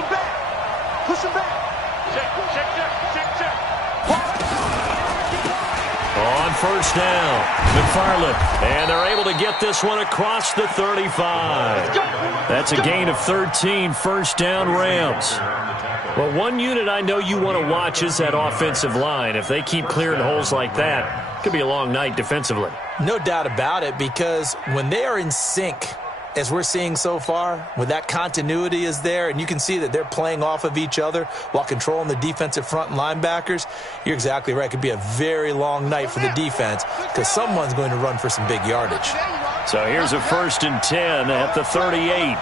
him back. Push him back. Check. On first down, McFarland. And they're able to get this one across the 35. That's a gain of 13, first down Rams. Well, one unit I know you want to watch is that offensive line. If they keep clearing holes like that, it could be a long night defensively. No doubt about it, because when they are in sync, as we're seeing so far, when that continuity is there and you can see that they're playing off of each other while controlling the defensive front and linebackers, you're exactly right. It could be a very long night for the defense because someone's going to run for some big yardage. So here's a 1st and 10 at the 38.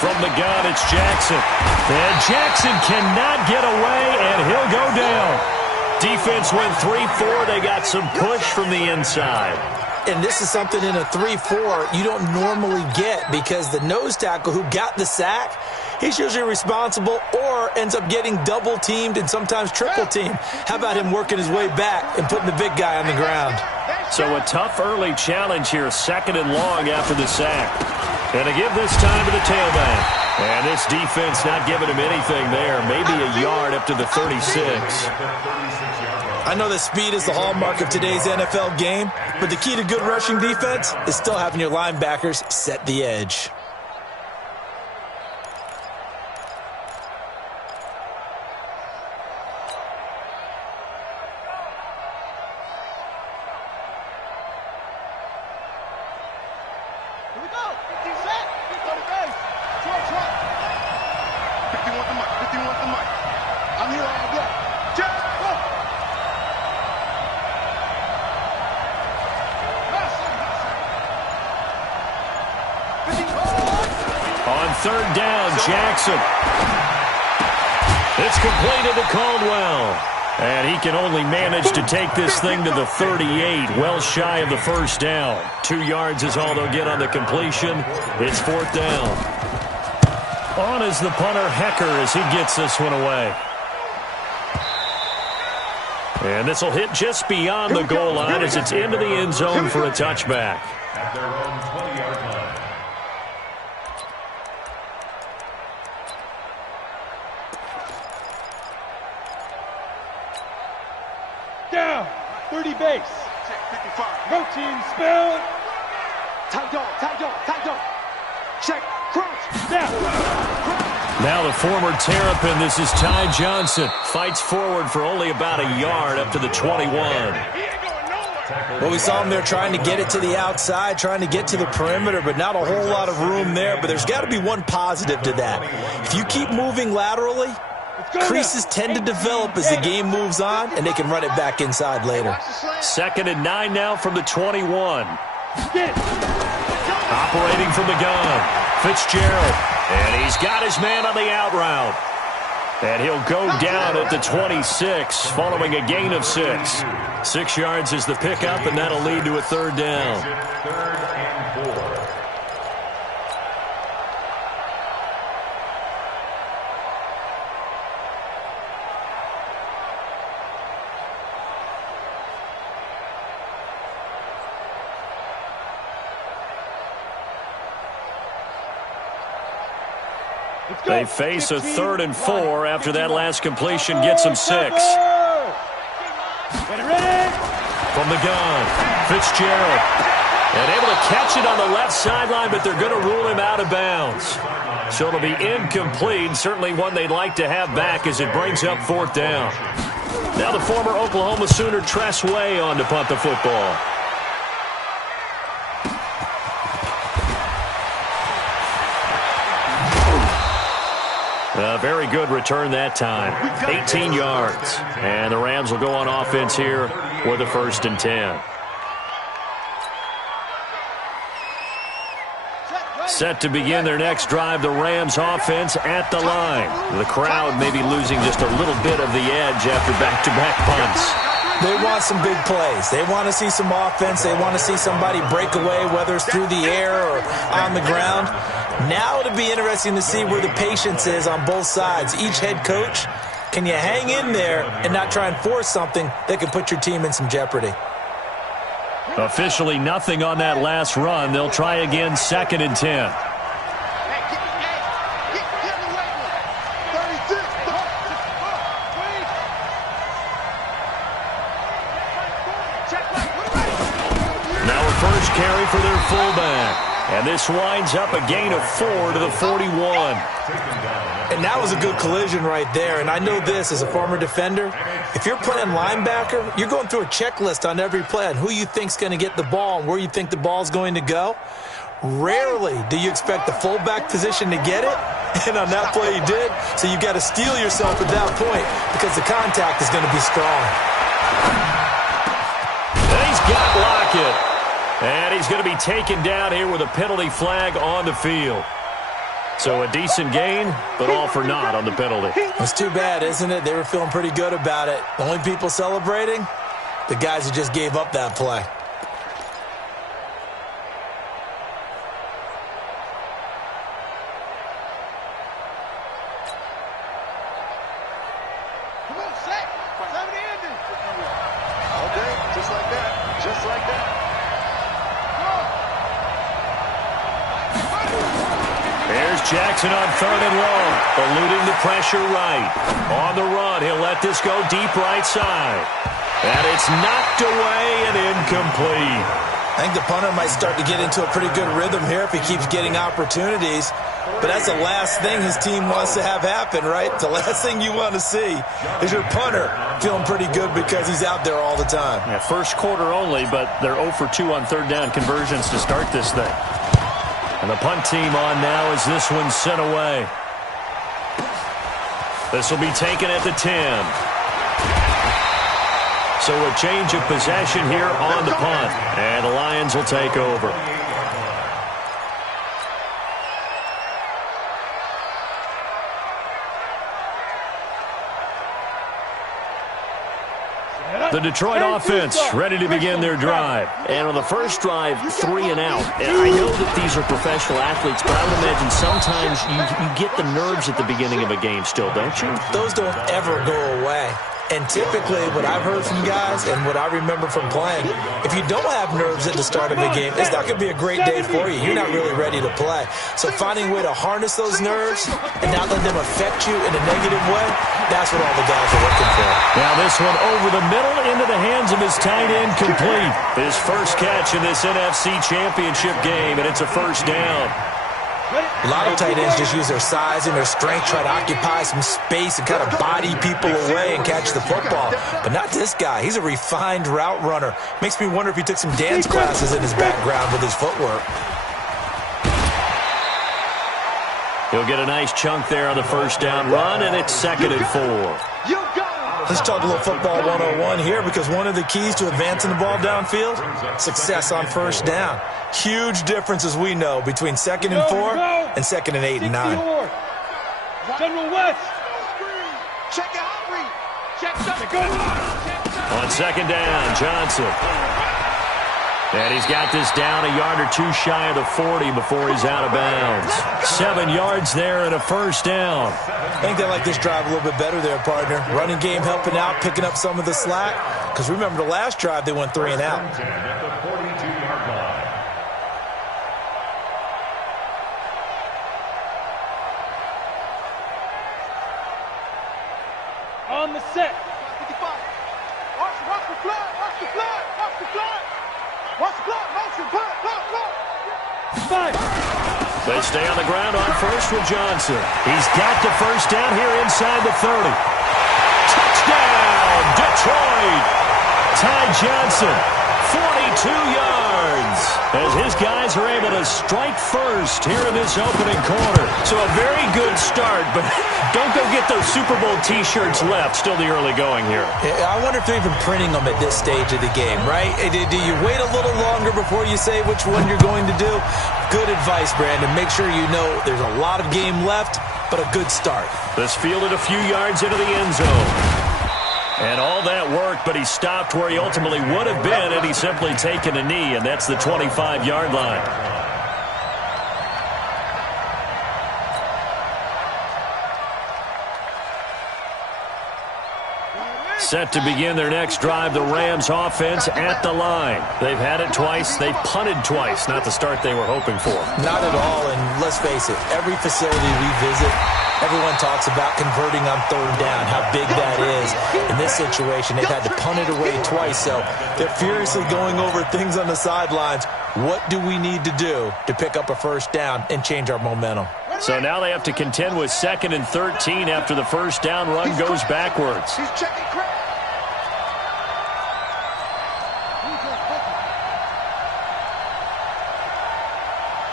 From the gun, it's Jackson. And Jackson cannot get away, and he'll go down. Defense went 3-4. They got some push from the inside. And this is something in a 3-4 you don't normally get because the nose tackle who got the sack, he's usually responsible or ends up getting double-teamed and sometimes triple-teamed. How about him working his way back and putting the big guy on the ground? So a tough early challenge here, 2nd and long after the sack. And to give this time to the tailback. And this defense not giving him anything there. Maybe a yard up to the 36. I know that speed is the hallmark of today's NFL game, but the key to good rushing defense is still having your linebackers set the edge. On 3rd down, Jackson. It's completed to Caldwell. And he can only manage to take this thing to the 38, well shy of the 1st down. 2 yards is all they'll get on the completion. It's 4th down. On is the punter, Hecker, as he gets this one away. And this will hit just beyond the goal line as it's into the end zone for a touchback. At their own 20-yard line. Down, 30 base. Go team, spell. Tight dog. Check, crouch, Down. Now the former Terrapin, this is Ty Johnson. Fights forward for only about a yard up to the 21. Well, we saw him there trying to get it to the outside, trying to get to the perimeter, but not a whole lot of room there. But there's got to be one positive to that. If you keep moving laterally, creases tend to develop as the game moves on, and they can run it back inside later. 2nd and 9 now from the 21. Operating from the gun, Fitzgerald. And he's got his man on the out route. And he'll go down at the 26 following a gain of 6. 6 yards is the pickup, and that'll lead to a 3rd down. 3rd and 4. They face a 3rd and 4 after that last completion gets them 6. From the gun, Fitzgerald. And able to catch it on the left sideline, but they're going to rule him out of bounds. So it'll be incomplete, certainly one they'd like to have back as it brings up 4th down. Now the former Oklahoma Sooner Tress Way on to punt the football. A very good return that time. 18 yards. And the Rams will go on offense here with a 1st and 10. Set to begin their next drive, the Rams offense at the line. The crowd maybe losing just a little bit of the edge after back-to-back punts. They want some big plays. They want to see some offense. They want to see somebody break away, whether it's through the air or on the ground. Now it'll be interesting to see where the patience is on both sides. Each head coach, can you hang in there and not try and force something that could put your team in some jeopardy? Officially nothing on that last run. They'll try again, 2nd and 10. Now a first carry for their fullback. And this winds up a gain of 4 to the 41. And that was a good collision right there. And I know this as a former defender. If you're playing linebacker, you're going through a checklist on every play on who you think's going to get the ball and where you think the ball's going to go. Rarely do you expect the fullback position to get it. And on that play he did. So you've got to steel yourself at that point because the contact is going to be strong. And he's got Lockett. And he's going to be taken down here with a penalty flag on the field. So a decent gain, but all for naught on the penalty. It's too bad, isn't it? They were feeling pretty good about it. The only people celebrating, the guys who just gave up that play. Come on, Shaq. Time to end it. All day, just like that. Just like that. There's Jackson on 3rd and long, eluding the pressure right. On the run, he'll let this go deep right side. And it's knocked away and incomplete. I think the punter might start to get into a pretty good rhythm here if he keeps getting opportunities. But that's the last thing his team wants to have happen, right? The last thing you want to see is your punter feeling pretty good because he's out there all the time. Yeah, first quarter only, but they're 0 for 2 on 3rd down conversions to start this thing. And the punt team on now as this one's sent away. This will be taken at the 10. So a change of possession here on the punt. And the Lions will take over. The Detroit offense ready to begin their drive. And on the first drive, 3 and out. And I know that these are professional athletes, but I would imagine sometimes you get the nerves at the beginning of a game still, don't you? Those don't ever go away. And typically, what I've heard from guys and what I remember from playing, if you don't have nerves at the start of a game, it's not going to be a great day for you. You're not really ready to play. So finding a way to harness those nerves and not let them affect you in a negative way, that's what all the guys are looking for. Now this one over the middle into the hands of his tight end, complete. His first catch in this NFC Championship game, and it's a first down. A lot of tight ends just use their size and their strength, try to occupy some space and kind of body people away and catch the football. But not this guy. He's a refined route runner. Makes me wonder if he took some dance classes in his background with his footwork. He'll get a nice chunk there on the first down run, and it's 2nd and 4. Let's talk a little football 101 here, because one of the keys to advancing the ball downfield, success on first down. Huge difference, as we know, between 2nd and 4 and 2nd and 8 and 9. General West. Check out read. Check something. On 2nd down, Johnson. And he's got this down a yard or 2 shy of the 40 before he's out of bounds. 7 yards there and a first down. I think they like this drive a little bit better there, partner. Running game helping out, picking up some of the slack. Because remember, the last drive, they went 3 and out. On the set. 55. Watch the flag. Watch the flag. Watch the flag. Watch the flag. Motion. Look. 5. They stay on the ground on first with Johnson. He's got the first down here inside the 30. Touchdown, Detroit! Ty Johnson, 42 yards, as his guys are able to strike first here in this opening quarter. So a very good start, but don't go get those Super Bowl T-shirts left. Still the early going here. I wonder if they're even printing them at this stage of the game, right? Do you wait a little longer before you say which one you're going to do? Good advice, Brandon. Make sure you know there's a lot of game left, but a good start. This fielded a few yards into the end zone. And all that worked, but he stopped where he ultimately would have been had he simply taken a knee, and that's the 25-yard line. Set to begin their next drive, the Rams offense at the line. They've had it twice. They've punted twice. Not the start they were hoping for. Not at all, and let's face it, every facility we visit, everyone talks about converting on third down, how big that is. In this situation, they've had to punt it away twice, so they're furiously going over things on the sidelines. What do we need to do to pick up a first down and change our momentum? So now they have to contend with 2nd and 13 after the first down run goes backwards. He's checking crap.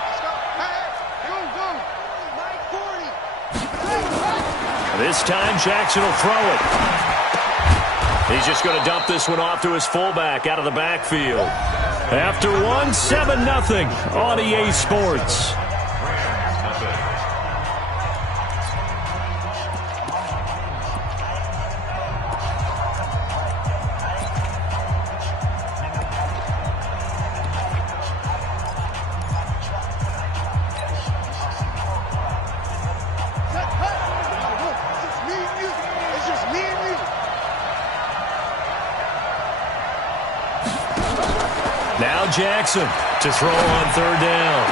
Let's go. Hey, go. This time, Jackson will throw it. He's just going to dump this one off to his fullback out of the backfield. After one, 7-0 on EA Sports. Now Jackson to throw on third down.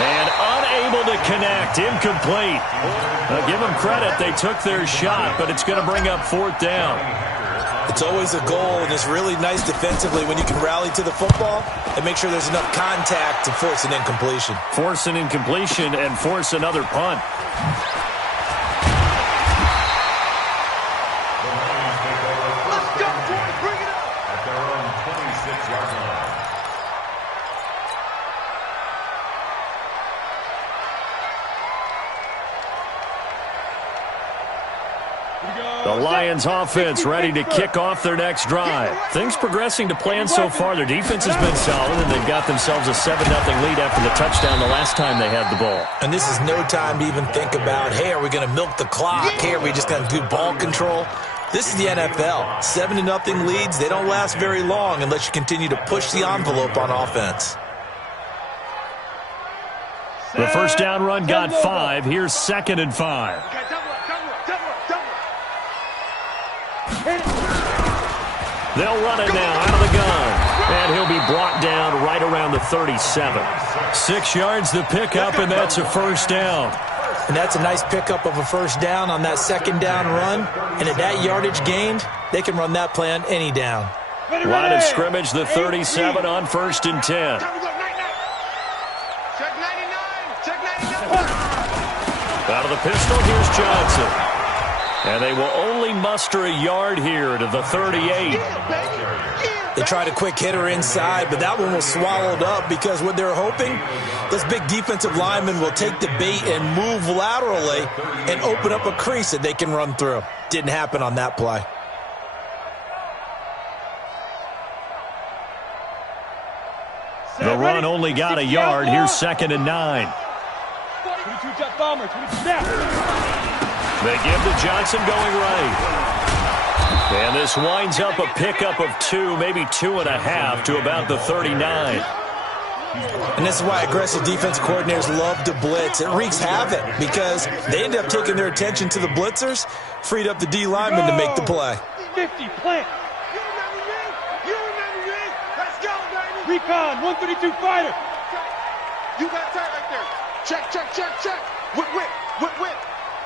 And unable to connect. Incomplete. Give them credit. They took their shot, but it's going to bring up 4th down. It's always a goal, and it's really nice defensively when you can rally to the football and make sure there's enough contact to force an incompletion. Force an incompletion and force another punt. The Lions offense ready to kick off their next drive. Things progressing to plan so far. Their defense has been solid, and they've got themselves a 7-0 lead after the touchdown the last time they had the ball. And this is no time to even think about, hey, are we going to milk the clock? Hey, are we just going to do ball control? This is the NFL. 7-0 leads, they don't last very long unless you continue to push the envelope on offense. The first down run got 5. Here's 2nd and 5. They'll run it now out of the gun. And he'll be brought down right around the 37. 6 yards the pickup, and that's a first down. And that's a nice pickup of a first down on that 2nd down run. And at that yardage gained, they can run that play on any down. Line of scrimmage, the 37 on 1st and 10. Check 99. Check 99. Out of the pistol, here's Johnson. And they will only muster a yard here to the 38. They tried a quick hitter inside, but that one was swallowed up because what they're hoping, this big defensive lineman will take the bait and move laterally and open up a crease that they can run through. Didn't happen on that play. The run only got a yard. Here's 2nd and 9. 22 jet bomber, 22 snap. They give to Johnson going right. And this winds up a pickup of 2, maybe 2.5 to about the 39. And this is why aggressive defense coordinators love to blitz. It wreaks havoc because they end up taking their attention to the blitzers, freed up the D lineman to make the play. 50 plant. You remember me? You remember me? Let's go, baby. Recon, 132 fighter. You got tight right there. Check, check, check, check. Whip, whip, whip, whip.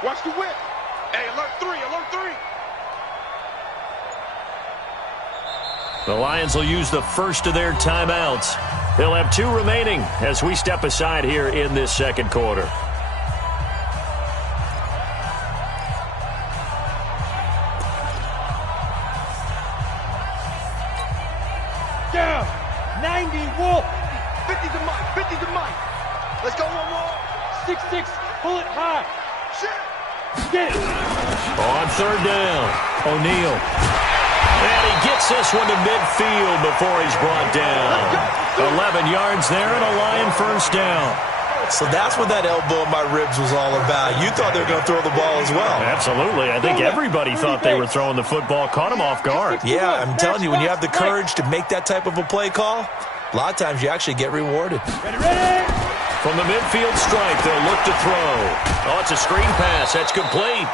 Watch the whip. Hey, alert 3, alert 3. The Lions will use the first of their timeouts. They'll have 2 remaining as we step aside here in this second quarter. Down. 90 Wolf. 50 to Mike, 50 to Mike. Let's go one more. 6-6. Pull it high. Shit. Get it. On third down, O'Neal. And he gets this one to midfield before he's brought down. 11 yards there and a Lion first down. So that's what that elbow in my ribs was all about. You thought they were going to throw the ball as well. Absolutely. I think everybody thought they were throwing the football. Caught him off guard. Yeah, I'm telling you, when you have the courage to make that type of a play call, a lot of times you actually get rewarded. Ready, ready. From the midfield stripe, they'll look to throw. Oh, it's a screen pass. That's complete.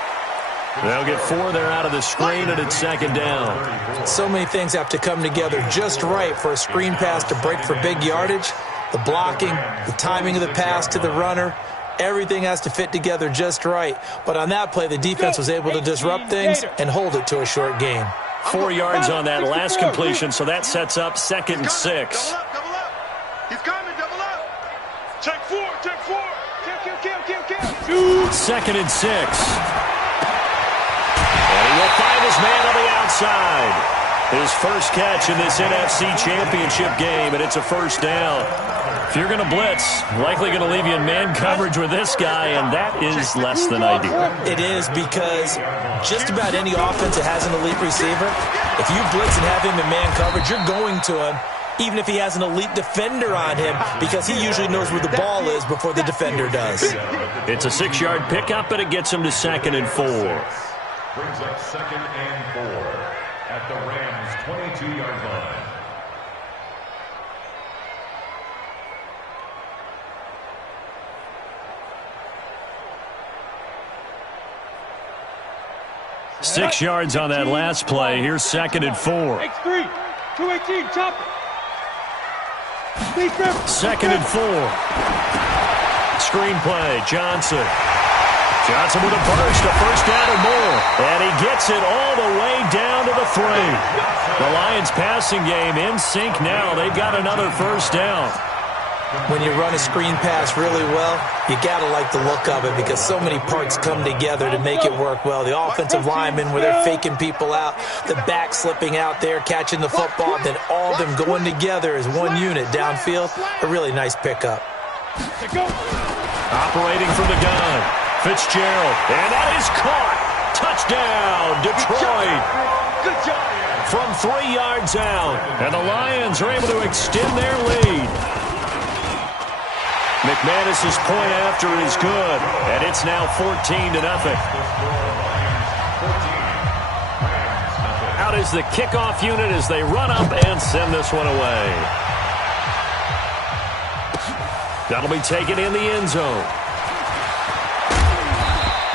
They'll get 4 there out of the screen, and it's second down. So many things have to come together just right for a screen pass to break for big yardage. The blocking, the timing of the pass to the runner, everything has to fit together just right. But on that play, the defense was able to disrupt things and hold it to a short gain. 4 yards on that last completion, so that sets up 2nd and 6. Double up. He's coming, double up. Check 4, check 4. Kill. 2nd and 6. And he will find his man on the outside. His first catch in this NFC Championship game, and it's a first down. If you're going to blitz, likely going to leave you in man coverage with this guy, and that is less than ideal. It is, because just about any offense that has an elite receiver, if you blitz and have him in man coverage, you're going to him, even if he has an elite defender on him, because he usually knows where the ball is before the defender does. It's a 6-yard pickup, and it gets him to 2nd and 4. Brings up 2nd and 4 at the Rams' 22-yard line. Six yards on that last play. Here's 2nd and 4. X3, 218, chop it. 2nd and 4. Screenplay, Johnson. Johnson with a burst, a first down or more. And he gets it all the way down to the 3. The Lions passing game in sync now. They've got another first down. When you run a screen pass really well, you got to like the look of it, because so many parts come together to make it work well. The offensive linemen, where they're faking people out, the back slipping out there, catching the football, then all of them going together as one unit downfield. A really nice pickup. Operating from the gun, Fitzgerald, and that is caught. Touchdown, Detroit. Good job. From 3 yards out, and the Lions are able to extend their lead. McManus's point after is good, and it's now 14-0. Out is the kickoff unit as they run up and send this one away. That'll be taken in the end zone.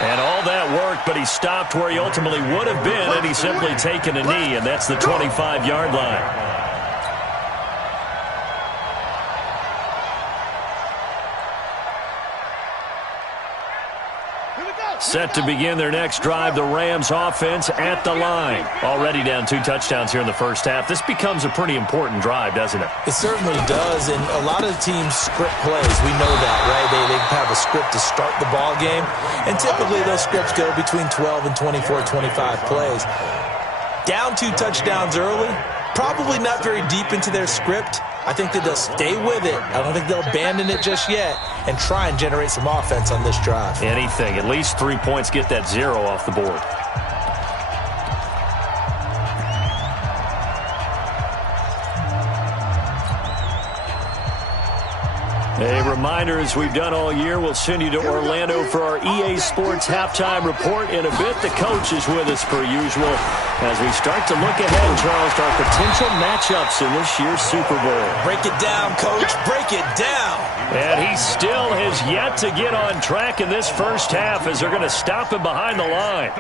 And all that worked, but he stopped where he ultimately would have been, and he's simply taken a knee, and that's the 25-yard line. Set to begin their next drive, the Rams offense at the line. Already down 2 touchdowns here in the first half. This becomes a pretty important drive, doesn't it? It certainly does, and a lot of the teams script plays. We know that, right? They have a script to start the ball game, and typically those scripts go between 12 and 24, 25 plays. Down 2 touchdowns early, probably not very deep into their script. I think that they'll stay with it. I don't think they'll abandon it just yet and try and generate some offense on this drive. Anything. At least 3 points, get that 0 off the board. A reminder, as we've done all year, we'll send you to Orlando for our EA Sports halftime report in a bit. The coach is with us per usual as we start to look ahead, Charles, to our potential matchups in this year's Super Bowl. Break it down, Coach. Break it down. And he still has yet to get on track in this first half as they're going to stop him behind the line.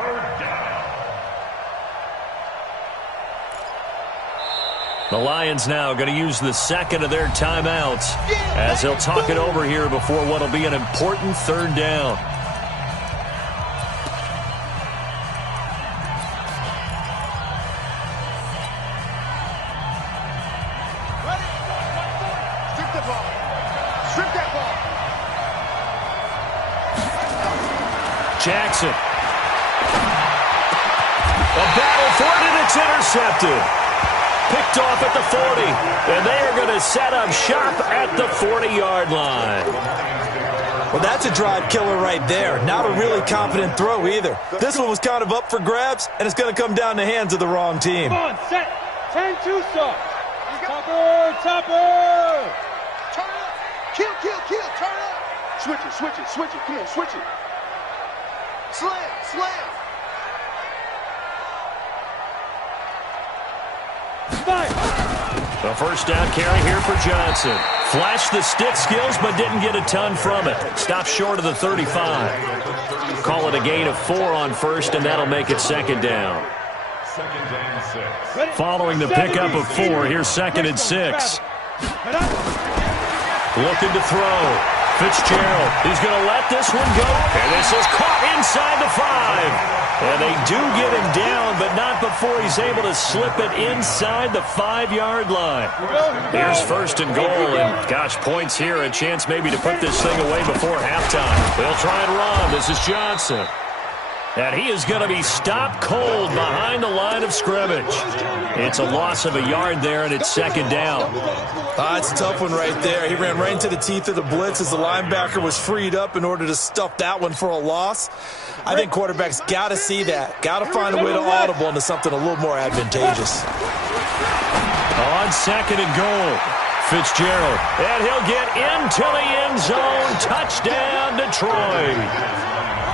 The Lions now going to use the second of their timeouts as they'll talk it over here before what will be an important 3rd down. Strip the ball. Strip that ball. Jackson. A battle for it, and it's intercepted. Picked off at the 40, and they are going to set up shop at the 40-yard line. Well, that's a drive killer right there. Not a really confident throw either. This one was kind of up for grabs, and it's going to come down the hands of the wrong team. Come on, set. 10-2 stop. Topper. Turn it up. Kill. Turn it up. Switch it. Come on, switch it. Slam. Fire. A first down carry here for Johnson. Flashed the stick skills, but didn't get a ton from it. Stopped short of the 35. Call it a gain of 4 on first, and that'll make it second down. Following the pickup of 4, here's second and 6. Looking to throw. Fitzgerald, he's going to let this one go. And this is caught inside the 5. And they do get him down, but not before he's able to slip it inside the 5-yard line. Here's first and goal, and gosh, points here, a chance maybe to put this thing away before halftime. They'll try and run. This is Johnson. And he is going to be stopped cold behind the line of scrimmage. It's a loss of a yard there, and it's second down. It's a tough one right there. He ran right into the teeth of the blitz as the linebacker was freed up in order to stuff that one for a loss. I think quarterbacks got to see that. Got to find a way to audible into something a little more advantageous. On second and goal, Fitzgerald. And he'll get into the end zone. Touchdown, Detroit.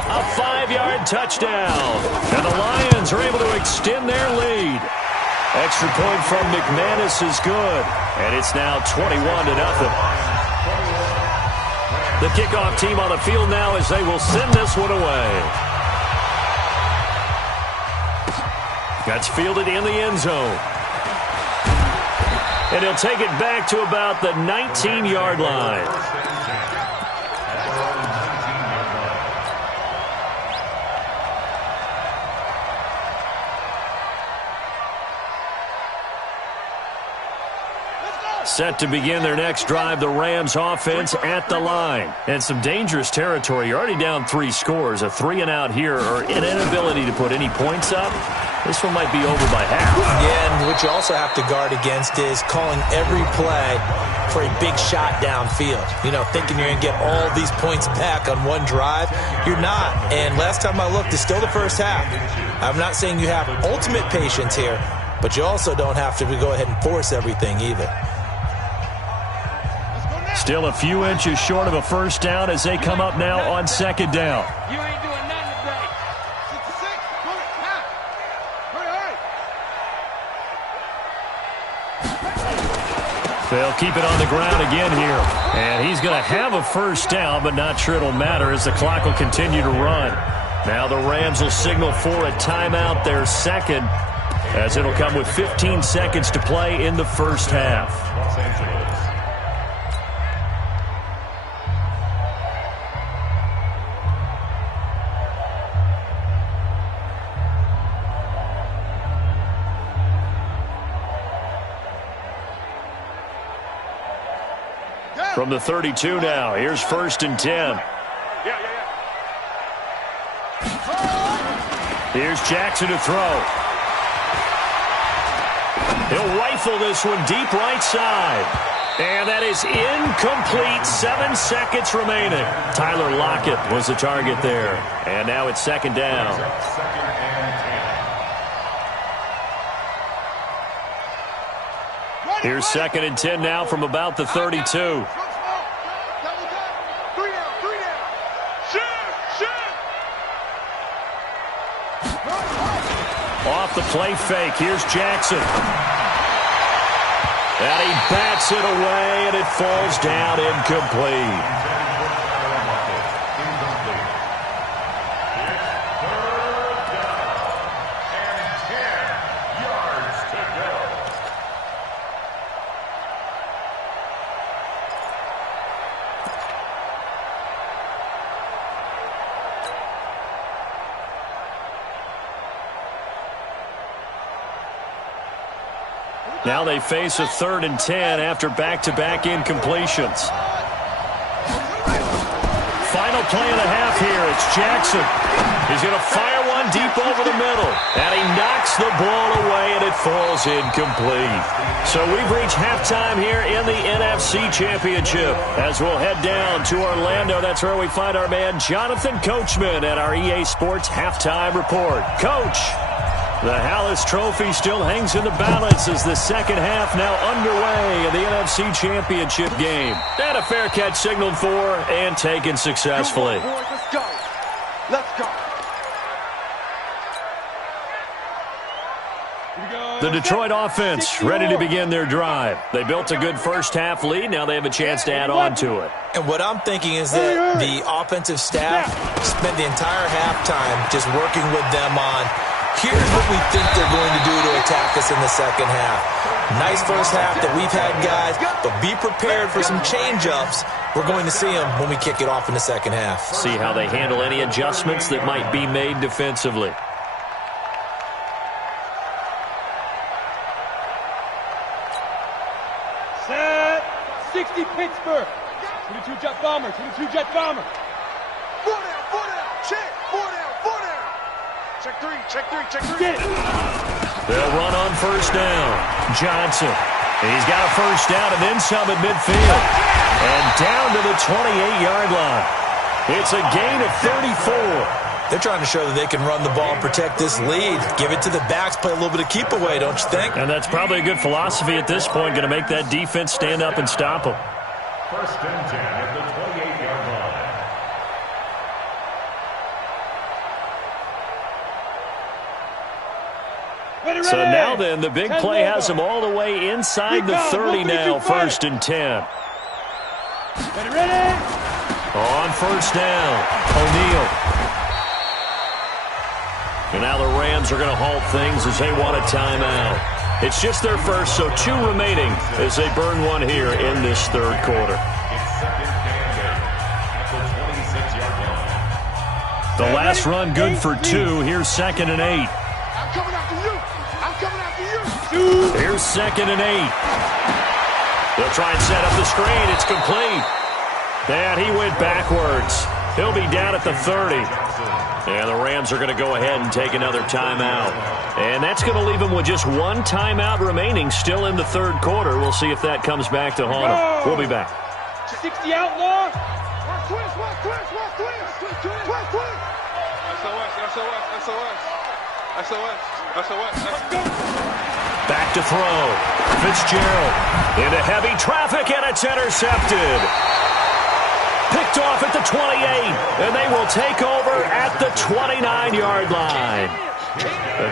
A 5-yard touchdown. And the Lions are able to extend their lead. Extra point from McManus is good. And it's now 21-0. The kickoff team on the field now as they will send this one away. That's fielded in the end zone. And he'll take it back to about the 19-yard line. Set to begin their next drive, the Rams offense at the line. And some dangerous territory. You're already down 3 scores. A 3-and-out here, or an inability to put any points up. This one might be over by half. Yeah, and what you also have to guard against is calling every play for a big shot downfield. You know, thinking you're going to get all these points back on one drive. You're not. And last time I looked, it's still the first half. I'm not saying you have ultimate patience here, but you also don't have to go ahead and force everything either. Still a few inches short of a first down as they come up now on second down. You ain't doing nothing today. 66, go it, half. Hurry. They'll keep it on the ground again here. And he's going to have a first down, but not sure it'll matter as the clock will continue to run. Now the Rams will signal for a timeout, their second, as it'll come with 15 seconds to play in the first half. From the 32 now, here's first and 10. Here's Jackson to throw. He'll rifle this one deep right side. And that is incomplete. 7 seconds remaining. Tyler Lockett was the target there. And now it's second down. Here's second and 10 now from about the 32. Off the play fake, here's Jackson. And he backs it away, and it falls down incomplete. Now they face a 3rd and 10 after back-to-back incompletions. Final play and a half here. It's Jackson. He's going to fire one deep over the middle. And he knocks the ball away, and it falls incomplete. So we've reached halftime here in the NFC Championship. As we'll head down to Orlando, that's where we find our man Jonathan Coachman at our EA Sports Halftime Report. Coach, the Hallis Trophy still hangs in the balance as the second half now underway in the NFC Championship game. And a fair catch signaled for and taken successfully. Let's go. Let's go. The Detroit offense ready to begin their drive. They built a good first-half lead. Now they have a chance to add on to it. And what I'm thinking is that the offensive staff spent the entire halftime just working with them on, here's what we think they're going to do to attack us in the second half. Nice first half that we've had, guys, but be prepared for some change-ups. We're going to see them when we kick it off in the second half. See how they handle any adjustments that might be made defensively. Set. 60 Pittsburgh. 22 jet bomber. 22 jet bomber. 4 down. Check. 4 down. Check three. Get it. They'll run on first down. Johnson. He's got a first down and then some at midfield. And down to the 28-yard line. It's a gain of 34. They're trying to show that they can run the ball and protect this lead. Give it to the backs, play a little bit of keep away, don't you think? And that's probably a good philosophy at this point, going to make that defense stand up and stop them. First and 10 at the 28-yard line. So now then, the big play has them all the way inside the 30 now, first and 10. Ready? On first down, O'Neal. And now the Rams are going to halt things as they want a timeout. It's just their first, so 2 remaining as they burn one here in this third quarter. It's second and 8 at the 26-yard line. The last run good for 2. Here's second and 8. I'm coming after you. Here's second and 8. They'll try and set up the screen. It's complete. And he went backwards. He'll be down at the 30. And the Rams are going to go ahead and take another timeout. And that's going to leave them with just 1 timeout remaining still in the third quarter. We'll see if that comes back to haunt them. We'll be back. 60 outlaw. Twist. Back to throw. Fitzgerald into heavy traffic, and it's intercepted. Picked off at the 28, and they will take over at the 29-yard line.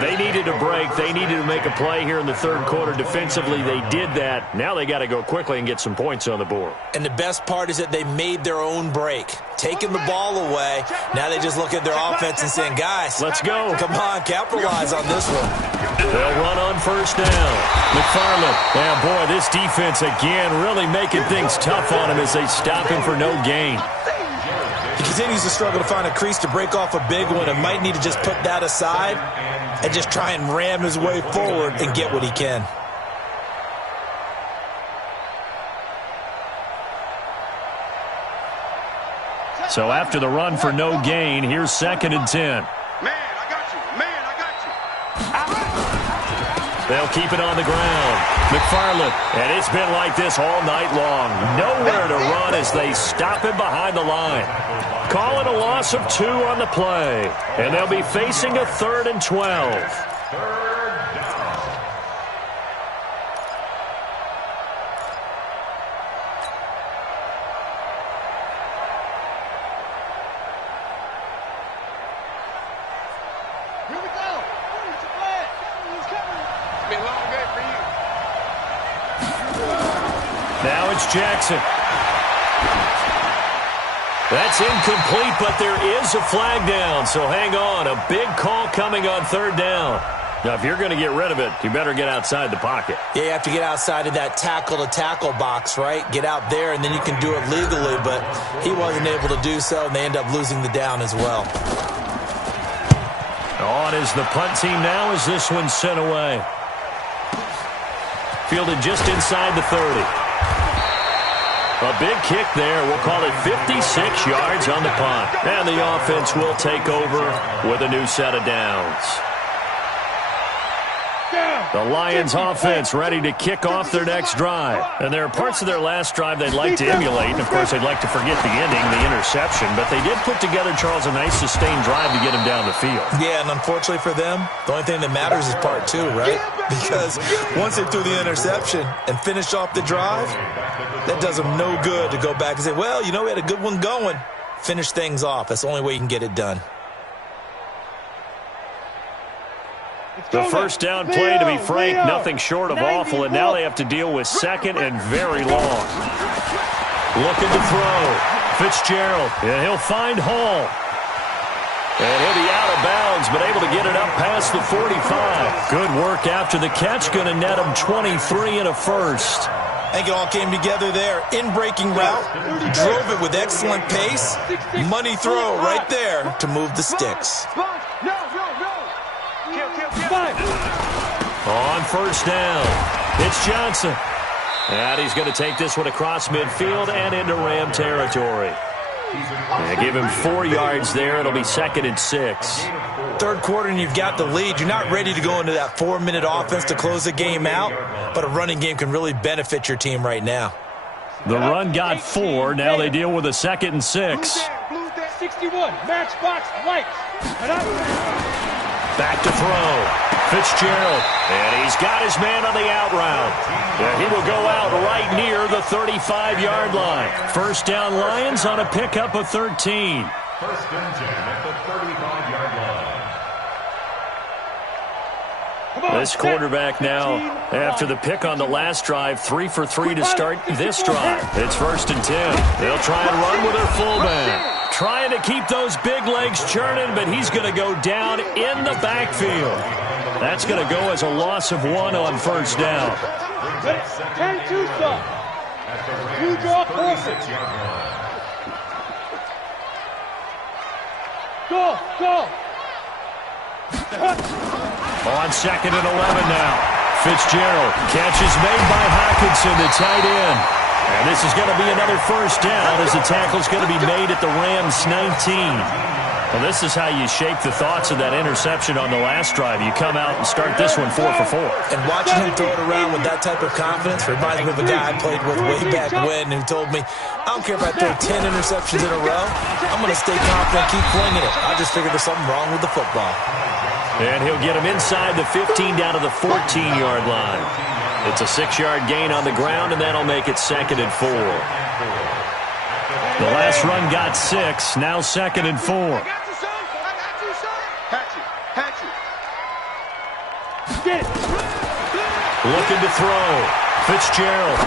They needed a break. They needed to make a play here in the third quarter. Defensively, they did that. Now they got to go quickly and get some points on the board. And the best part is that they made their own break. Taking the ball away. Now they just look at their offense and saying, guys, let's go. Come on, capitalize on this one. They'll run on first down. McFarland. Yeah, boy, this defense again really making things tough on him as they stop him for no gain. He continues to struggle to find a crease to break off a big one and might need to just put that aside and just try and ram his way forward and get what he can. So after the run for no gain, here's second and 10. Man, I got you. They'll keep it on the ground. McFarland, and it's been like this all night long. Nowhere to run as they stop him behind the line. Call it a loss of 2 on the play, and they'll be facing a 3rd and 12. Third down. Here we go. It's a flag. He's coming. It's been a long day for you. Now it's Jackson. That's incomplete, but there is a flag down, so hang on. A big call coming on third down. Now, if you're going to get rid of it, you better get outside the pocket. Yeah, you have to get outside of that tackle-to-tackle box, right? Get out there, and then you can do it legally, but he wasn't able to do so, and they end up losing the down as well. On is the punt team now as this one's sent away. Fielded just inside the 30. A big kick there. We'll call it 56 yards on the punt. And the offense will take over with a new set of downs. The Lions offense ready to kick off their next drive. And there are parts of their last drive they'd like to emulate. And, of course, they'd like to forget the ending, the interception. But they did put together, Charles, a nice sustained drive to get him down the field. Yeah, and unfortunately for them, the only thing that matters is part 2, right? Because once they threw the interception and finished off the drive, that does them no good to go back and say, well, you know, we had a good one going. Finish things off. That's the only way you can get it done. The first down play, to be frank, nothing short of awful, and now they have to deal with second and very long. Looking to throw. Fitzgerald, and he'll find Hall. And he'll be out of bounds, but able to get it up past the 45. Good work after the catch, going to net him 23 and a first. I think it all came together there. In-breaking route, drove it with excellent pace. Money throw right there to move the sticks. On first down, it's Johnson. And he's going to take this one across midfield and into Ram territory. They give him 4 yards there. It'll be 2nd and 6. Third quarter and you've got the lead. You're not ready to go into that 4-minute offense to close the game out, but a running game can really benefit your team right now. The run got 4. Now they deal with a 2nd and 6. 61, matchbox lights. Back to throw. Fitzgerald, and he's got his man on the out route. And he will go out right near the 35-yard line. First down Lions on a pickup of 13. First and 10 at the 35-yard line. This quarterback now, after the pick on the last drive, 3 for 3 to start this drive. It's 1st and 10. They'll try and run with their fullback. Trying to keep those big legs churning, but he's going to go down in the backfield. That's going to go as a loss of 1 on first down. 10-2 stop. Two draw forces. Go. On 2nd and 11 now. Fitzgerald. Catch is made by Hockenson, the tight end. And this is going to be another first down as the tackle's going to be made at the Rams 19. Well, this is how you shake the thoughts of that interception on the last drive. You come out and start this one 4 for 4. And watching him throw it around with that type of confidence reminds me of a guy I played with way back when who told me, I don't care if I throw 10 interceptions in a row, I'm going to stay confident, keep flinging it. I just figured there's something wrong with the football. And he'll get him inside the 15 down to the 14-yard line. It's a 6-yard gain on the ground, and that'll make it 2nd and 4. The last run got 6, now 2nd and 4. Looking to throw. Fitzgerald.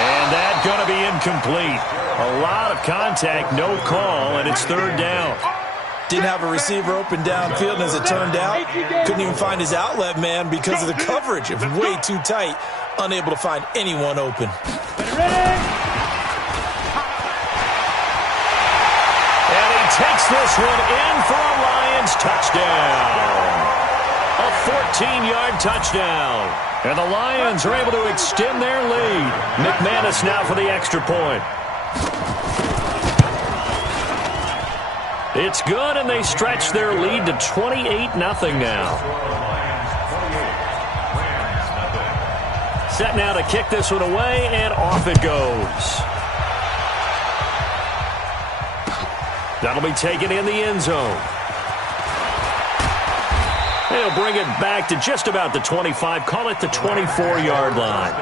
And that's going to be incomplete. A lot of contact, no call, and it's 3rd down. Didn't have a receiver open downfield, and as it turned out, couldn't even find his outlet man because of the coverage. It was way too tight, unable to find anyone open. And he takes this one in for a Lions touchdown. A 14-yard touchdown. And the Lions are able to extend their lead. McManus now for the extra point. It's good, and they stretch their lead to 28-0 now. Set now to kick this one away, and off it goes. That'll be taken in the end zone. They'll bring it back to just about the 25, call it the 24-yard line.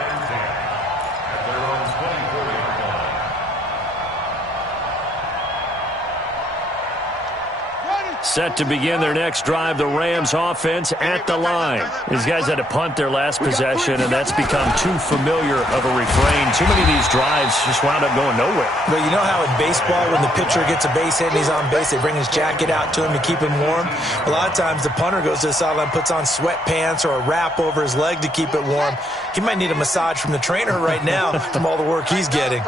Set to begin their next drive, the Rams offense at the line. These guys had to punt their last possession, and that's become too familiar of a refrain. Too many of these drives just wound up going nowhere. But you know how in baseball, when the pitcher gets a base hit and he's on base, they bring his jacket out to him to keep him warm? A lot of times the punter goes to the sideline, puts on sweatpants or a wrap over his leg to keep it warm. He might need a massage from the trainer right now from all the work he's getting.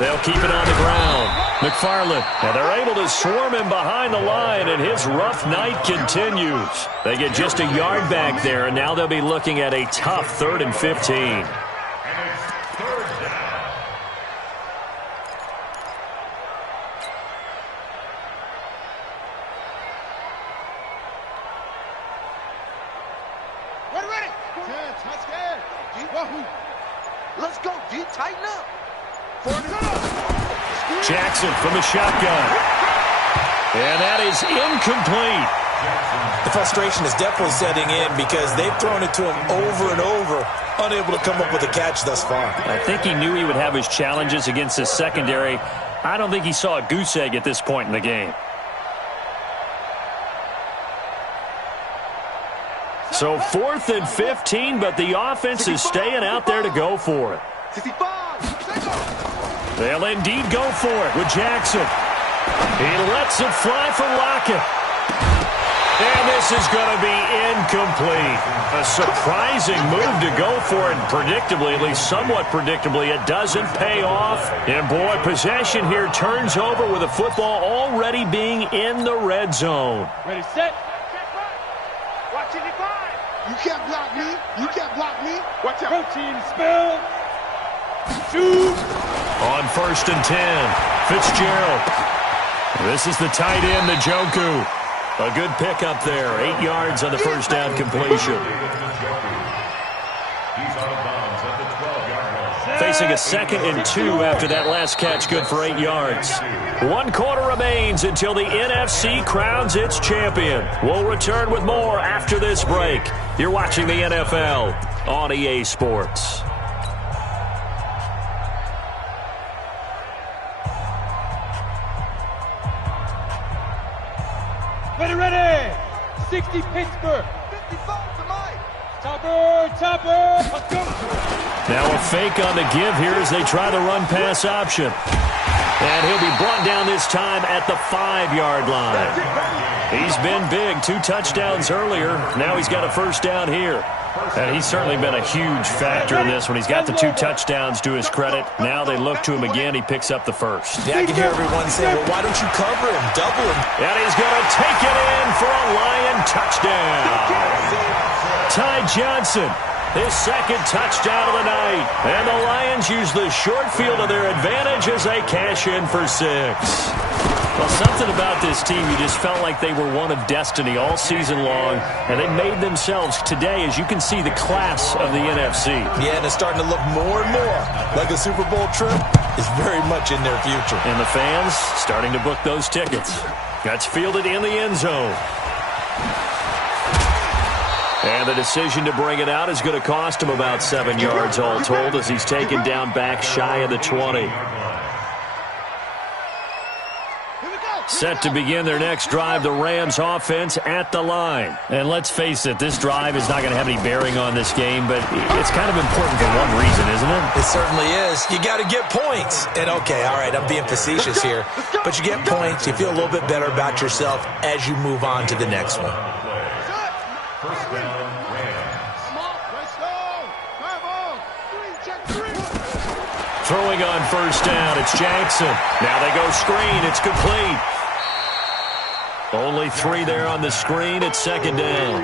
They'll keep it on the ground. McFarland, and they're able to swarm him behind the line, and his rough night continues. They get just a yard back there, and now they'll be looking at a tough 3rd and 15. Ready. Let's go, D. Tighten up. Jackson from the shotgun. And that is incomplete. The frustration is definitely setting in because they've thrown it to him over and over, unable to come up with a catch thus far. I think he knew he would have his challenges against his secondary. I don't think he saw a goose egg at this point in the game. So 4th and 15, but the offense is staying out there to go for it. 65. They'll indeed go for it with Jackson. He lets it fly for Lockett. And this is going to be incomplete. A surprising move to go for it. Predictably, at least somewhat predictably, it doesn't pay off. And boy, possession here turns over with the football already being in the red zone. Ready, set. Watch it, you can't block me. You can't block me. Watch out. Protein spill. Shoot. On 1st and 10, Fitzgerald. This is the tight end, Njoku. A good pickup there. 8 yards on the first down completion. Facing a 2nd and 2 after that last catch, good for 8 yards. 1 quarter remains until the NFC crowns its champion. We'll return with more after this break. You're watching the NFL on EA Sports. Ready. 60 Pittsburgh. 55 to Mike. Topper. Let's go. Now a fake on the give here as they try the run-pass option. And he'll be brought down this time at the 5-yard line. He's been big. 2 touchdowns earlier. Now he's got a first down here. And he's certainly been a huge factor in this when he's got the 2 touchdowns to his credit. Now they look to him again. He picks up the first. Yeah, I can hear everyone saying, well, why don't you cover him, double him? And he's going to take it in for a Lion touchdown. Ty Johnson, his 2nd touchdown of the night. And the Lions use the short field to their advantage as they cash in for 6. Well, something about this team, you just felt like they were one of destiny all season long, and they made themselves today, as you can see, the class of the NFC. Yeah, and it's starting to look more and more like a Super Bowl trip is very much in their future. And the fans starting to book those tickets. That's fielded in the end zone. And the decision to bring it out is going to cost him about 7 yards all told as he's taken down back shy of the 20. Set to begin their next drive, the Rams offense at the line. And let's face it, this drive is not going to have any bearing on this game, but it's kind of important for one reason, isn't it? It certainly is. You got to get points. And okay, all right, I'm being facetious here, but you get points, you feel a little bit better about yourself as you move on to the next one. First down, Rams. Let's go. Come on. 3, check 3. Throwing on first down, it's Jackson. Now they go screen, it's complete. Only 3 there on the screen at 2nd down.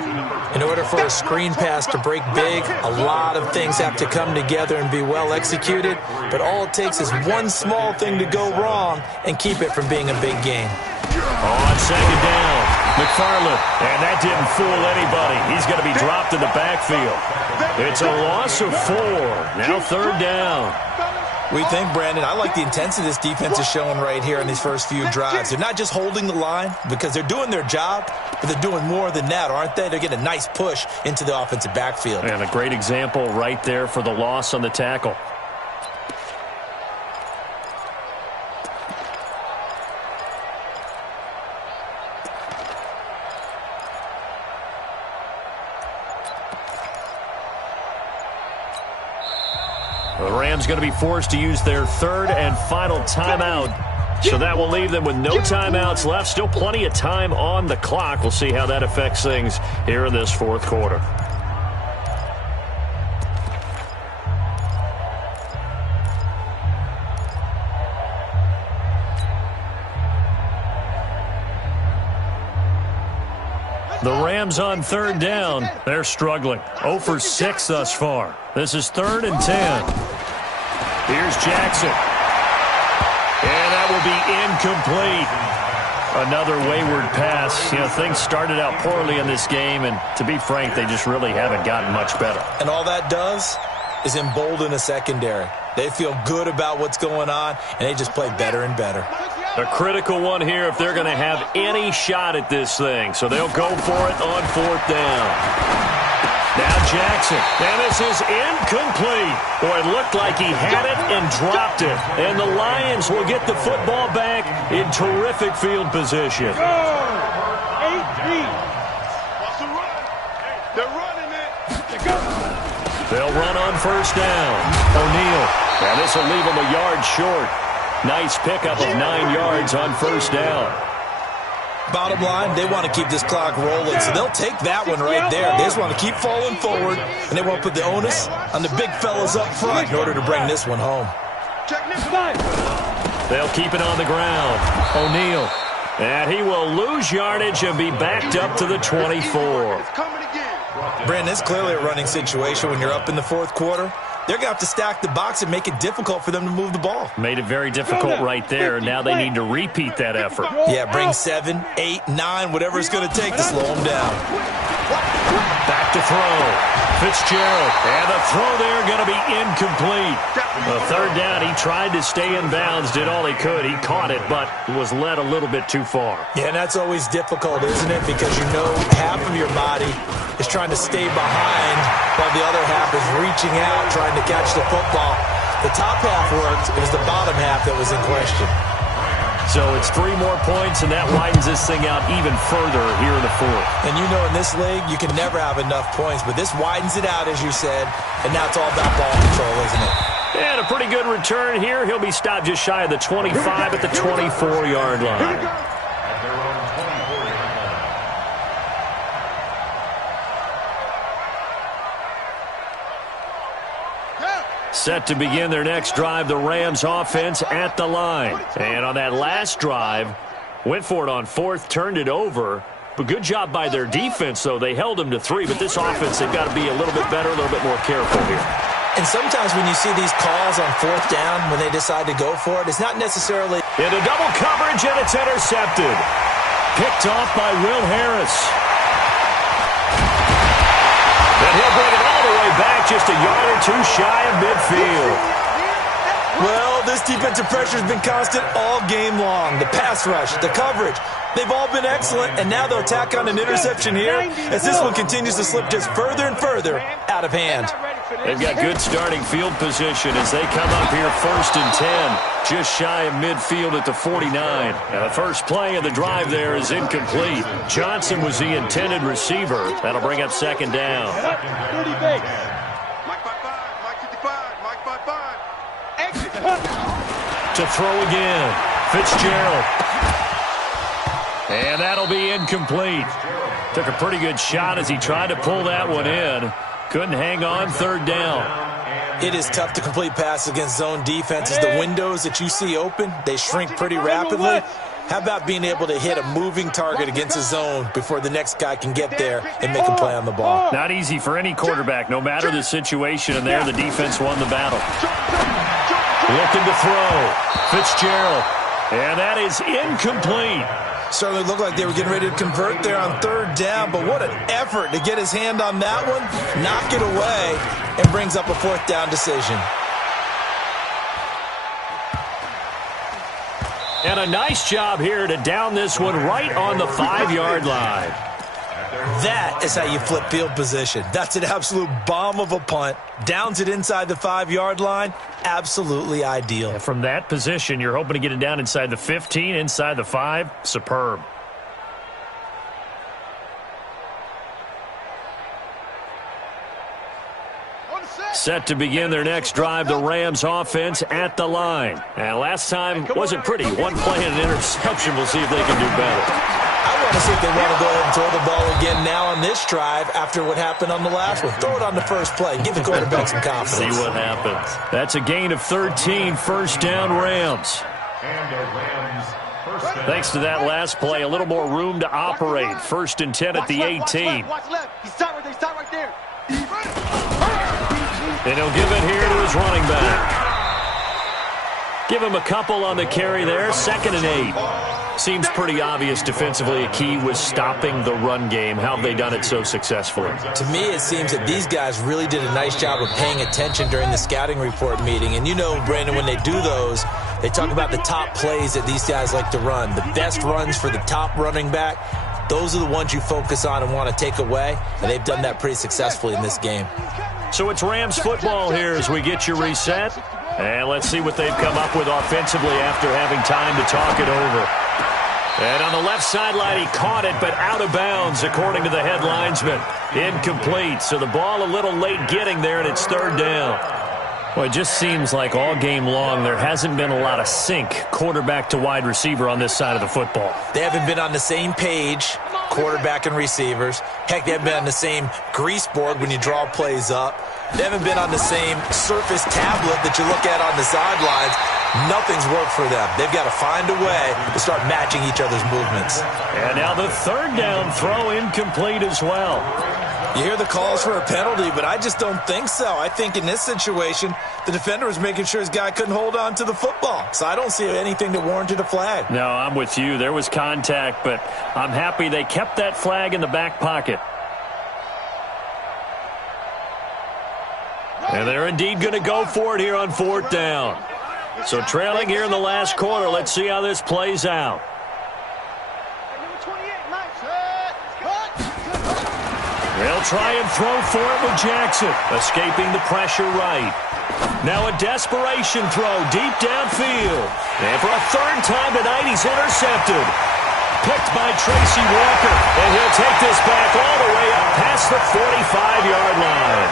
In order for a screen pass to break big, a lot of things have to come together and be well executed, but all it takes is one small thing to go wrong and keep it from being a big game. On 2nd down, McFarland, and that didn't fool anybody. He's going to be dropped in the backfield. It's a loss of 4. Now 3rd down. We think, Brandon, I like the intensity this defense is showing right here in these first few drives. They're not just holding the line because they're doing their job, but they're doing more than that, aren't they? They're getting a nice push into the offensive backfield. And a great example right there for the loss on the tackle. The Rams going to be forced to use their 3rd and final timeout. So that will leave them with no timeouts left. Still plenty of time on the clock. We'll see how that affects things here in this 4th quarter. The Rams on 3rd down. They're struggling. 0 for 6 thus far. This is 3rd and 10. Here's Jackson. And that will be incomplete. Another wayward pass. You know, things started out poorly in this game, and to be frank, they just really haven't gotten much better. And all that does is embolden a secondary. They feel good about what's going on, and they just play better and better. A critical one here if they're going to have any shot at this thing. So they'll go for it on 4th down. Now Jackson, and this is incomplete. Boy, it looked like he had it and dropped it. And the Lions will get the football back in terrific field position. Go! 8-3. Watch the run. They're running. They'll run on first down. O'Neal. And this will leave them a yard short. Nice pickup of 9 yards on first down. Bottom line, they want to keep this clock rolling, so they'll take that one right there. They just want to keep falling forward, and they want to put the onus on the big fellas up front in order to bring this one home. They'll keep it on the ground. O'Neal. And he will lose yardage and be backed up to the 24. Brandon, it's clearly a running situation when you're up in the fourth quarter. They're going to have to stack the box and make it difficult for them to move the ball. Made it very difficult right there. Now they need to repeat that effort. Yeah, bring 7, 8, 9, whatever it's going to take to slow them down. Back to throw. Fitzgerald. And the throw there going to be incomplete. The third down, he tried to stay in bounds, did all he could. He caught it, but was led a little bit too far. Yeah, and that's always difficult, isn't it? Because you know half of your body is trying to stay behind while the other half is reaching out, trying to catch the football. The top half worked. It was the bottom half that was in question. So it's 3 more points, and that widens this thing out even further here in the fourth. And you know in this league, you can never have enough points, but this widens it out, as you said, and now it's all about ball control, isn't it? And a pretty good return here. He'll be stopped just shy of the 25 at the 24-yard line. Set to begin their next drive, the Rams offense at the line. And on that last drive, went for it on fourth, turned it over. But good job by their defense, though. They held them to 3. But this offense, they've got to be a little bit better, a little bit more careful here. And sometimes when you see these calls on fourth down, when they decide to go for it, it's not necessarily... Into double coverage, and it's intercepted. Picked off by Will Harris. And he'll bring it all the way back, just a yard or 2 shy of midfield. Well, this defensive pressure has been constant all game long. The pass rush, the coverage, they've all been excellent, and now they'll tack on an interception here as this one continues to slip just further and further out of hand. They've got good starting field position as they come up here 1st and 10, just shy of midfield at the 49. And the first play of the drive there is incomplete. Johnson was the intended receiver. That'll bring up 2nd down. 30 base. Mike 55, Mike 55, Mike 55. Exit. To throw again. Fitzgerald. And that'll be incomplete. Took a pretty good shot as he tried to pull that one in. Couldn't hang on, 3rd down. It is tough to complete passes against zone defenses. The windows that you see open, they shrink pretty rapidly. How about being able to hit a moving target against a zone before the next guy can get there and make a play on the ball? Not easy for any quarterback, no matter the situation, and there the defense won the battle. Looking to throw. Fitzgerald. And that is incomplete. Certainly looked like they were getting ready to convert there on 3rd down, but what an effort to get his hand on that one, knock it away, and brings up a 4th down decision. And a nice job here to down this one right on the 5-yard line. That is how you flip field position. That's an absolute bomb of a punt. Downs it inside the 5-yard line. Absolutely ideal. And from that position, you're hoping to get it down inside the 15, inside the 5. Superb. Set to begin their next drive, the Rams offense at the line. And last time wasn't pretty. 1 play and an interception. We'll see if they can do better. I want to see if they want to go ahead and throw the ball again now on this drive after what happened on the last one. Throw it on the first play. Give the quarterback some confidence. See what happens. That's a gain of 13, 1st down Rams. Thanks to that last play, a little more room to operate. 1st and 10 at the 18. Watch left. He's stopped right there. And he'll give it here to his running back. Give him a couple on the carry there. 2nd and 8. Seems pretty obvious defensively a key was stopping the run game. How have they done it so successfully? To me, it seems that these guys really did a nice job of paying attention during the scouting report meeting. And you know, Brandon, when they do those, they talk about the top plays that these guys like to run. The best runs for the top running back. Those are the ones you focus on and want to take away. And they've done that pretty successfully in this game. So it's Rams football here as we get you reset. And let's see what they've come up with offensively after having time to talk it over. And on the left sideline, he caught it, but out of bounds, according to the head linesman. Incomplete. So the ball a little late getting there, and it's third down. Well, it just seems like all game long there hasn't been a lot of sync quarterback to wide receiver on this side of the football. They haven't been on the same page, quarterback and receivers. Heck, they haven't been on the same grease board when you draw plays up. They haven't been on the same Surface tablet that you look at on the sidelines. Nothing's worked for them. They've got to find a way to start matching each other's movements. And now the third down throw incomplete as well. You hear the calls for a penalty, but I just don't think so. I think in this situation, the defender was making sure his guy couldn't hold on to the football. So I don't see anything that warranted a flag. No, I'm with you. There was contact, but I'm happy they kept that flag in the back pocket. And they're indeed going to go for it here on fourth down. So trailing here in the last quarter, let's see how this plays out. They'll try and throw for it with Jackson, escaping the pressure right. Now a desperation throw deep downfield. And for a third time tonight, he's intercepted. Picked by Tracy Walker, and he'll take this back all the way up past the 45-yard line.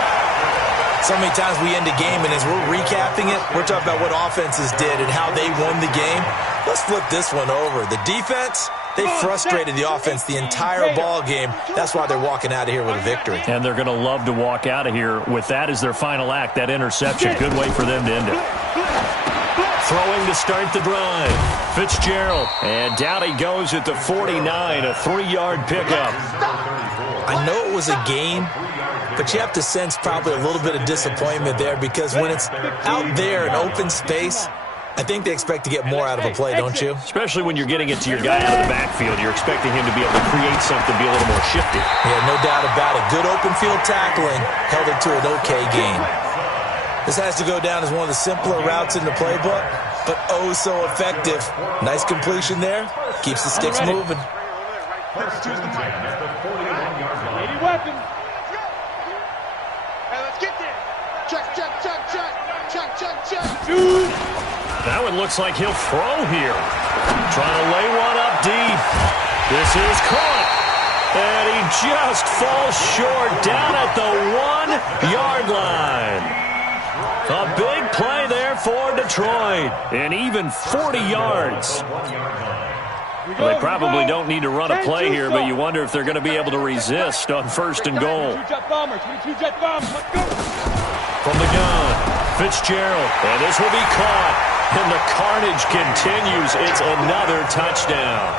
So many times we end a game, and as we're recapping it, we're talking about what offenses did and how they won the game. Let's flip this one over. The defense, they frustrated the offense the entire ball game. That's why they're walking out of here with a victory. And they're going to love to walk out of here with that as their final act, that interception. Good way for them to end it. Throwing to start the drive. Fitzgerald. And down he goes at the 49, a 3-yard pickup. I know it was a game, but you have to sense probably a little bit of disappointment there because when it's out there in open space, I think they expect to get more out of a play, don't you? Especially when you're getting it to your guy out of the backfield. You're expecting him to be able to create something, be a little more shifty. Yeah, no doubt about it. Good open field tackling held it to an okay game. This has to go down as one of the simpler routes in the playbook, but oh so effective. Nice completion there. Keeps the sticks moving. Weapon. Hey, let's get there. Check. That one looks like he'll throw here. Trying to lay one up deep. This is caught. And he just falls short down at the 1-yard line. A big play there for Detroit. And even 40 yards. Well, they probably don't need to run a play here, but you wonder if they're going to be able to resist on first and goal. From the gun, Fitzgerald. And this will be caught. And the carnage continues. It's another touchdown.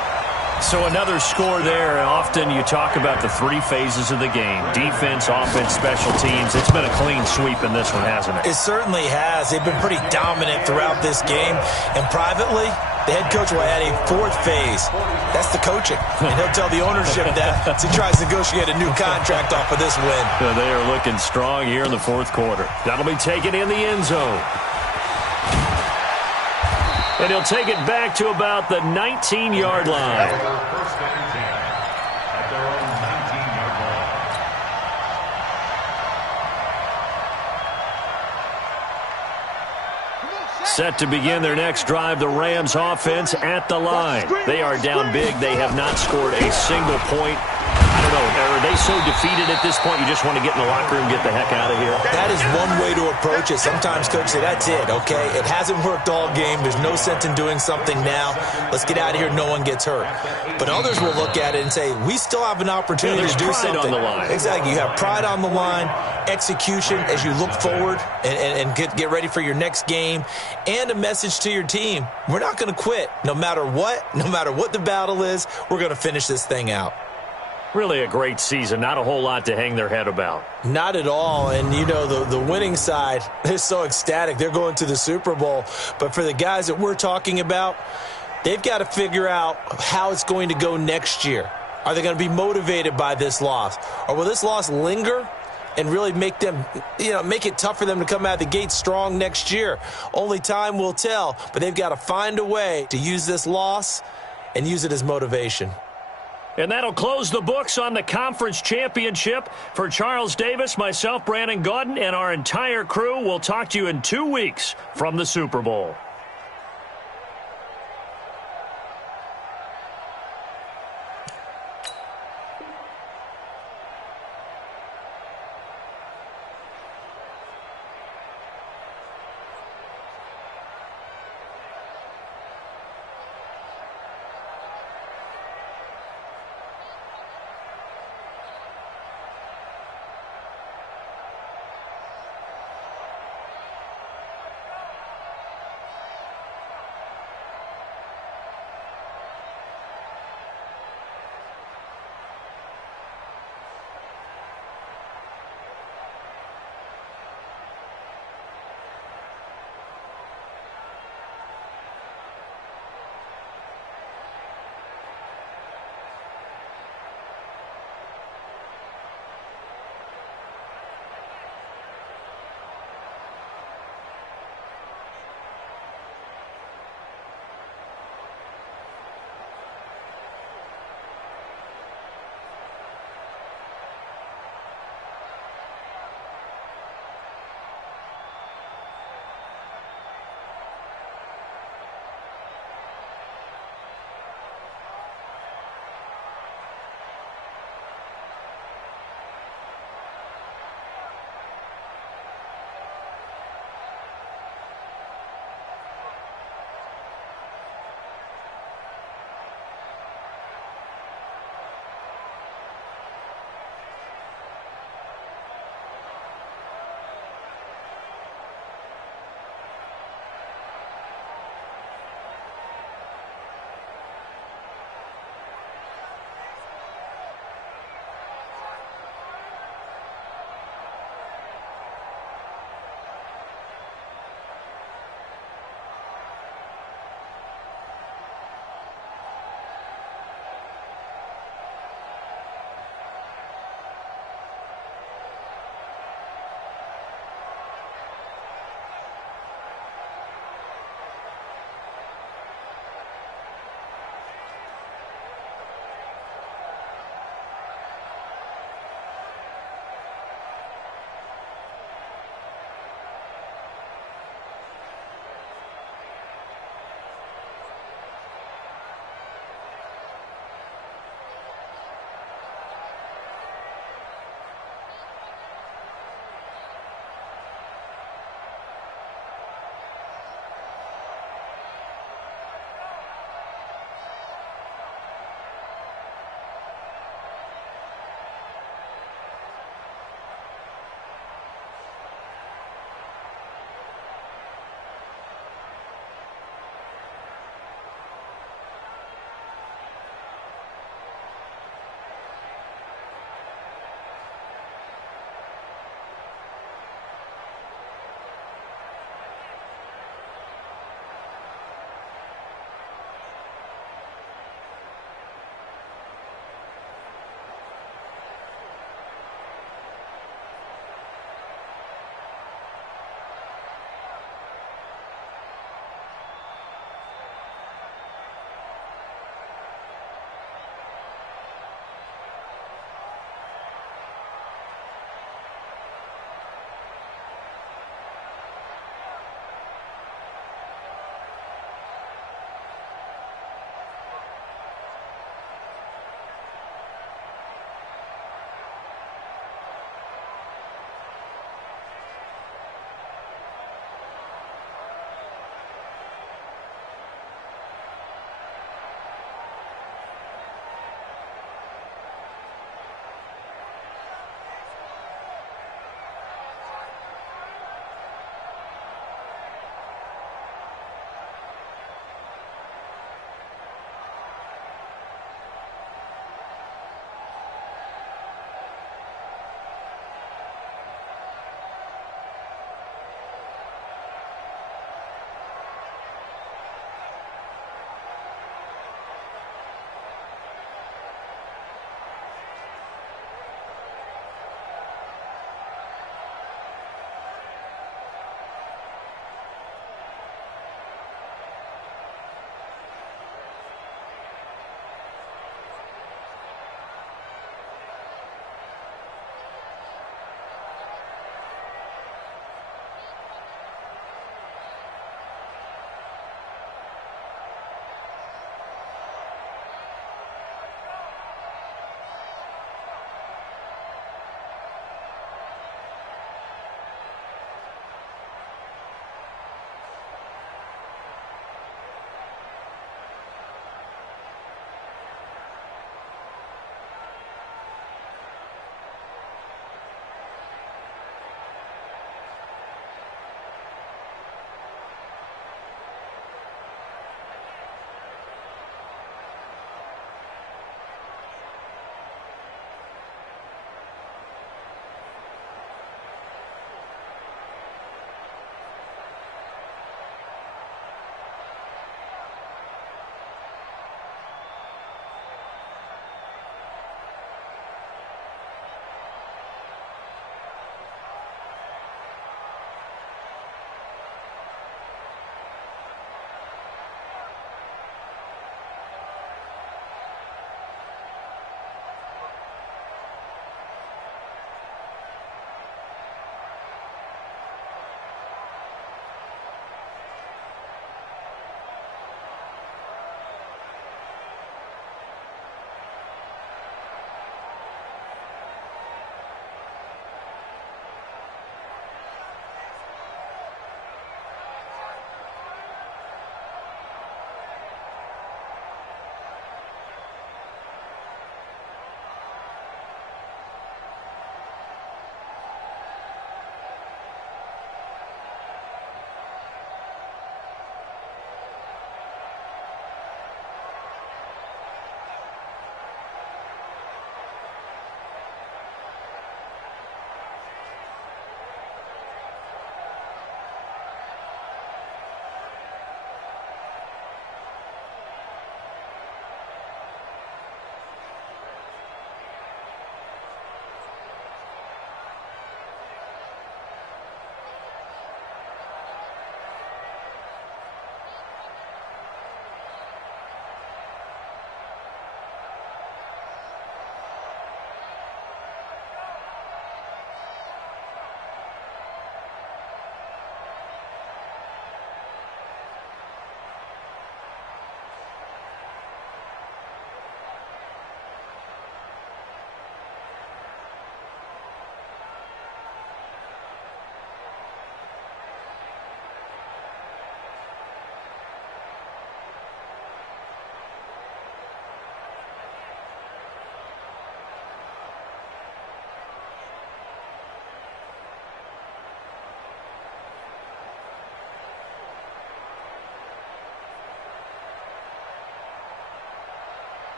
So another score there. Often you talk about the three phases of the game. Defense, offense, special teams. It's been a clean sweep in this one, hasn't it? It certainly has. They've been pretty dominant throughout this game. And privately, the head coach will add a fourth phase. That's the coaching. And he'll tell the ownership that as he tries to negotiate a new contract off of this win. They are looking strong here in the fourth quarter. That'll be taken in the end zone. And he'll take it back to about the 19-yard line. Set to begin their next drive, the Rams offense at the line. They are down big. They have not scored a single point. I don't know, are they so defeated at this point you just want to get in the locker room and get the heck out of here? That is one way to approach it. Sometimes coaches say, that's it, okay? It hasn't worked all game. There's no sense in doing something now. Let's get out of here. No one gets hurt. But others will look at it and say, we still have an opportunity to do something. On the line. Exactly. You have pride on the line, execution as you look forward and get ready for your next game, and a message to your team. We're not going to quit no matter what the battle is. We're going to finish this thing out. Really a great season. Not a whole lot to hang their head about. Not at all. And, you know, the winning side, they're so ecstatic. They're going to the Super Bowl. But for the guys that we're talking about, they've got to figure out how it's going to go next year. Are they going to be motivated by this loss? Or will this loss linger and really make them, make it tough for them to come out of the gate strong next year? Only time will tell. But they've got to find a way to use this loss and use it as motivation. And that'll close the books on the conference championship. For Charles Davis, myself, Brandon Gaudin, and our entire crew, we'll talk to you in 2 weeks from the Super Bowl.